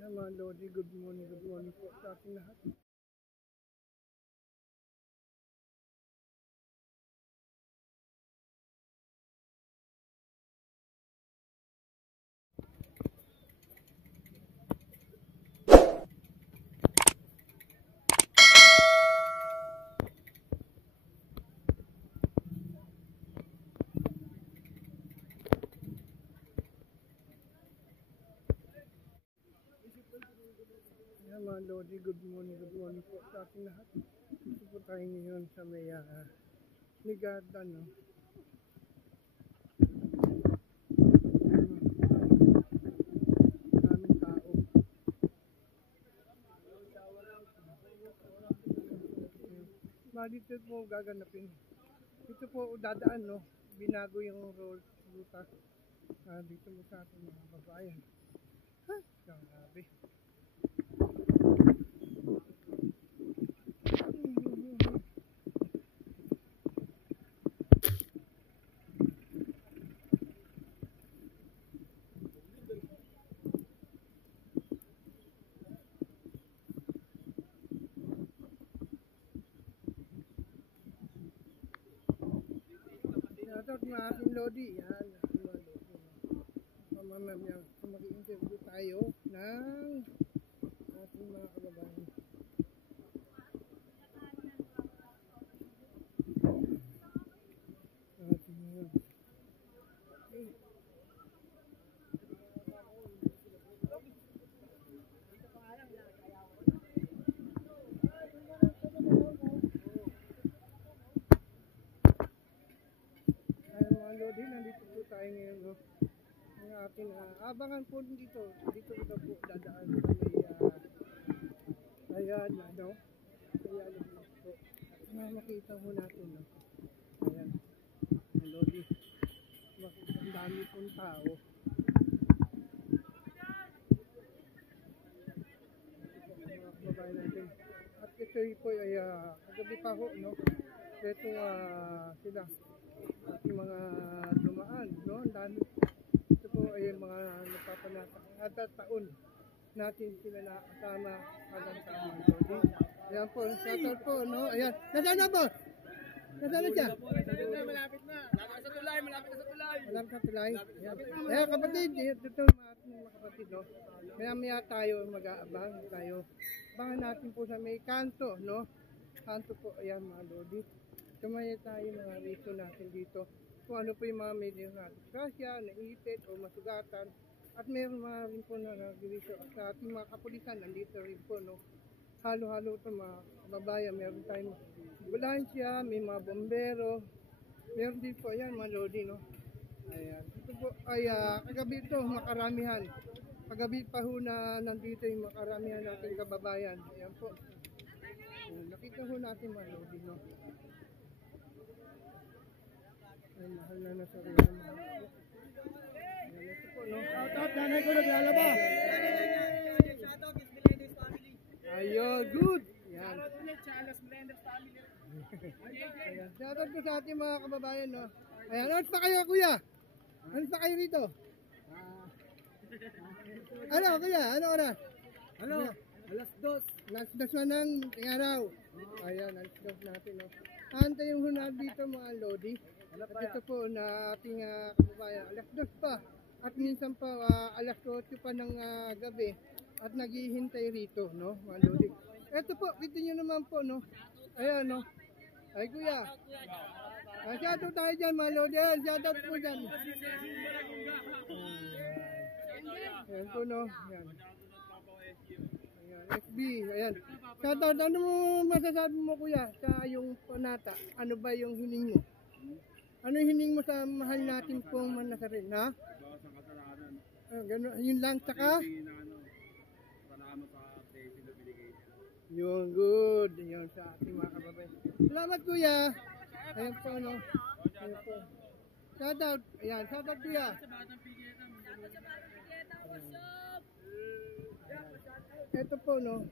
Yan mga Lodi, good morning po sa ating lahat. Yan mga Lodi, good morning po sa ating lahat. Ito po tayo ngayon sa may Ligada, no? Daming tao. Dito po gaganapin. Dito po dadaan, no? Binago yung ruta. Dito mo sa ating mga babayan. Grabe. Shoutout mga ating Lodi. Yan, ating mga Lodi. Mamamaya, mag-i-interview tayo ng ating mga kababayan. Lodi, nandito po tayo ngayon, no? Ang ating abangan po dito ito po dadaan sa may ayan, ano? Ayan po. Makita po natin, no? Ayan. Lodi. Ang dami pong tao. Mga kababayan natin. At ito po ay kagabi pa ho, no? Ito sila ating mga dumaan, no? Ang dami. Ito po ay mga napapanata. Kada taon natin sila nakasama hanggang sa mga Lodi. Ayan po, shoutout po, no? Ayan. Nasaan na po? Nasaan na siya? Malapit na. Malapit sa tulay. Malapit sa tulay. Ayan, kapatid. Ito mga kapatid, no? Maya tayo mag-aabang tayo. Abangan natin po sa may kanto, no? Kanto po, ayan mga Lodi. Tumaya tayo mga reason natin dito. Kung ano po yung mga medyo disgrasya, naipit o masugatan. At meron mga rin po na nag-reason sa ating mga kapulisan. Nandito rin po, no? Halo-halo ito mga kababayan. Meron tayong ambulansya, may mga bombero. Meron din po, ayan mga Lodi, no? Ayan. Ito po ay kagabi ito, makaramihan. Kagabi pa ho na nandito yung makaramihan natin kababayan. Ayan po. Nakita ho natin mga Lodi, no? Ay, mahal na nasa rin. Ayan, ito po, no? Shoutout, nanay ko naglalaba. Ayun, good. Yan. Ayan. Shoutout po sa ating mga kababayan, no? Ayan, ano pa kayo, kuya? Ano pa kayo rito? Ano, kuya? Ano oras? Ano? Alas 2. Alas 2 na ng araw. Ayan, alas 2 natin, no? Antayin ho na dito mga Lodi. At ito po na ating kababayan. Alas 2 pa. At minsan pa alas 8 pa ng gabi. At naghihintay rito, no? Mga Lodi. Ito po, kita nyo naman po, no? Ayan, no? Ay, kuya. Shoutout tayo dyan, mga Lodi. Shoutout po dyan. Ayan po, no? Ayan. Ayan, FB. Ayan. Shoutout, ano mo masasabi mo, kuya, sa yung panata? Ano ba yung hiling mo? Ano yung hiling mo sa mahal natin pong Manasarin, ha? Gano'n, yun lang, saka? Yung good. Yung sa ating mga kababayan. Salamat, kuya. Ayan po, no? Ayan po. Shoutout. Ayan, shoutout, kuya. Ito po, no?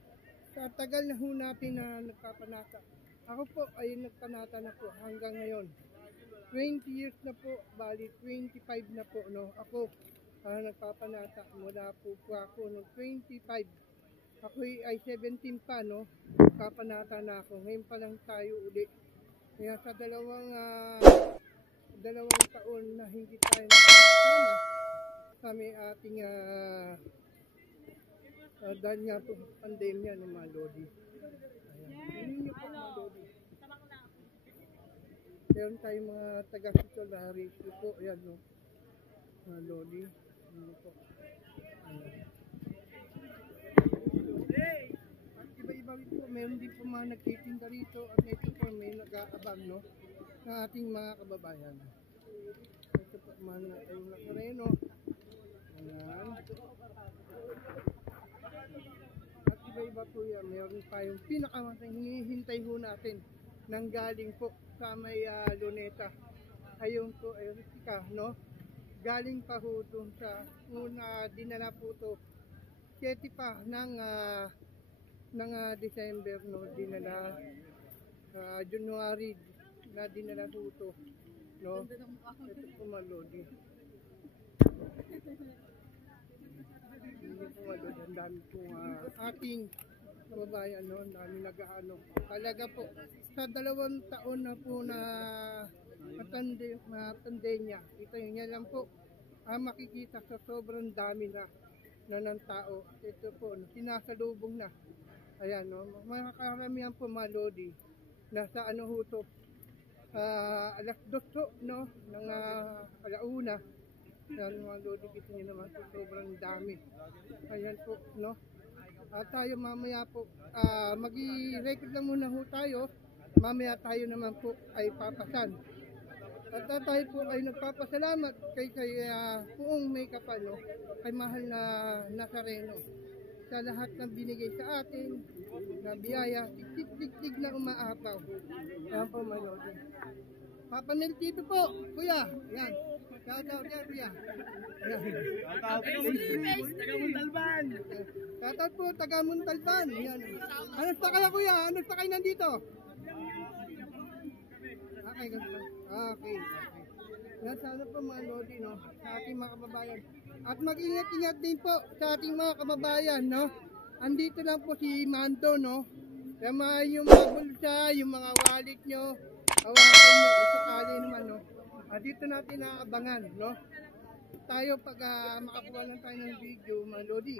Sa tagal na ho natin na nagpapanata. Ako po ay nagpanata na po hanggang ngayon. 20 years na po, bali 25 na po, no? Ako nagpapanata mula po ako noong 25. Ako ay 17 pa, no? Papanata na ako. Ngayon pa lang tayo uli. Kaya sa dalawang taon na hindi tayo nakasama sa may ating dahil nga po pandemya ng mga lodi. Ayan. Hindi nyo po mga lodi. Meron tayong mga taga-titulari po. Ayan, no? Mga lodi. Ano po. Ayan. At iba-iba rin po, meron din po mga nagtitinda rito at ito po may nag-aabang, no, ng ating mga kababayan. Ito po mga yung nakareno. Ayan. At iba-iba po yan, meron tayong pinakamatang hinihintay ho natin nang galing po sa may Luneta. Ayun po ay Ritika, no? Galing pa ho dun sa una dinala po to 7 pa ng December, no, dinala January na dinala po ito, no. Ito po malodi. Hindi po malodi. Ang dami po ating kababayan, no, ang dami nag-aano. Talaga po, sa 2 taon na po na pandemya, ito yun yan lang po makikita sa sobrang dami na ng tao. Ito po, sinasalubong na. Ayan, no, mga karamihan po mga lodi. Nasa ano ho to, alas 2, no, ng alauna. Ayan, mga lodi, kita nyo naman po, sobrang dami. Ayan po, no. Tayo mamaya po, mag-i-record lang muna ho tayo. Mamaya tayo naman po ay papasan. At tayo po ay nagpapasalamat kay Puong May Kapal, no, kay mahal na Nazareno sa lahat ng binigay sa atin na biyaya, tig-tig na umaapaw. Ayan po, Manolo. Papa Nel dito po, kuya. Ayan. Shoutout yan, kuya. Ayan. Taga-Muntalban. Shoutout po, taga-Muntalban. Ayan. Ano sa kaya, kuya? Ano sa kayo nandito? Okay, ganun. Okay. Yan, sana po mga lodi, no, sa ating mga kababayan. At mag-ingat-ingat din po sa ating mga kababayan, no. Andito lang po si Mando, no. Kaya yung mga bulsa, yung mga wallet nyo, hawakan nyo, sakali naman, no. Dito natin naabangan, no. Tayo pag makakuha lang tayo ng video, mga lodi,